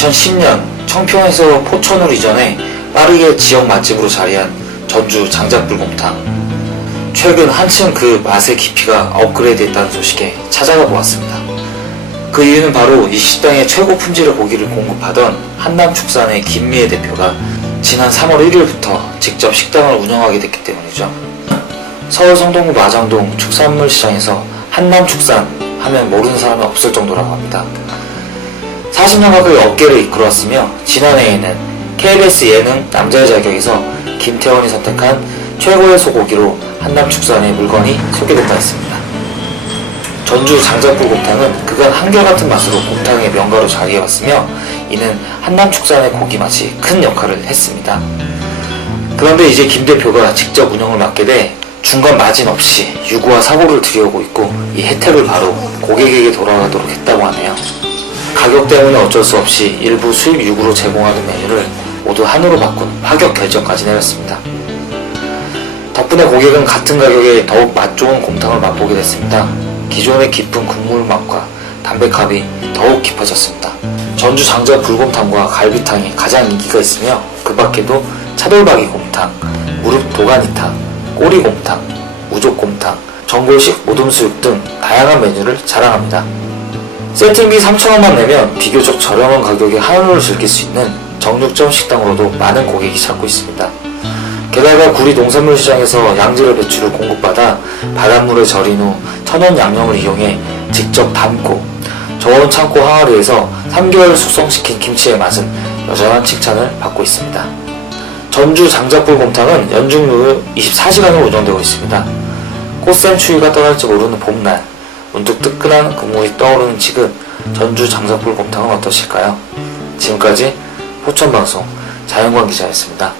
2010년 청평에서 포천으로 이전해 빠르게 지역 맛집으로 자리한 전주 장작불곰탕. 최근 한층 그 맛의 깊이가 업그레이드했다는 소식에 찾아가 보았습니다. 그 이유는 바로 이 식당의 최고 품질의 고기를 공급하던 한남축산의 김미애 대표가 지난 3월 1일부터 직접 식당을 운영하게 됐기 때문이죠. 서울 성동구 마장동 축산물시장에서 한남축산 하면 모르는 사람이 없을 정도라고 합니다. 40년 가까이 업계를 이끌어왔으며 지난해에는 KBS 예능 남자의 자격에서 김태원이 선택한 최고의 소고기로 한남축산의 물건이 소개됐다 했습니다. 전주 장작불곰탕은 그간 한결같은 맛으로 곰탕의 명가로 자리해왔으며 이는 한남축산의 고기 맛이 큰 역할을 했습니다. 그런데 이제 김 대표가 직접 운영을 맡게 돼 중간 마진 없이 유구와 사고를 들여오고 있고 이 혜택을 바로 고객에게 돌아가도록 했다고 하네요. 가격 때문에 어쩔 수 없이 일부 수입 유구로 제공하는 메뉴를 모두 한우로 바꾼 파격 결정까지 내렸습니다. 덕분에 고객은 같은 가격에 더욱 맛 좋은 곰탕을 맛보게 됐습니다. 기존의 깊은 국물 맛과 담백함이 더욱 깊어졌습니다. 전주 장작 불곰탕과 갈비탕이 가장 인기가 있으며 그 밖에도 차돌박이 곰탕, 무릎 도가니탕, 꼬리곰탕, 우족곰탕, 전골식 모둠수육 등 다양한 메뉴를 자랑합니다. 세팅비 3,000원만 내면 비교적 저렴한 가격에 한우를 즐길 수 있는 정육점 식당으로도 많은 고객이 찾고 있습니다. 게다가 구리 농산물시장에서 양질의 배추를 공급받아 바닷물에 절인 후 천연 양념을 이용해 직접 담고 저온 창고 항아리에서 3개월 숙성시킨 김치의 맛은 여전한 칭찬을 받고 있습니다. 전주 장작불곰탕은 연중무휴 24시간으로 운영되고 있습니다. 꽃샘 추위가 떠날지 모르는 봄날, 문득 뜨끈한 국물이 떠오르는 지금 전주 장작불곰탕은 어떠실까요? 지금까지 포천방송 자연광 기자였습니다.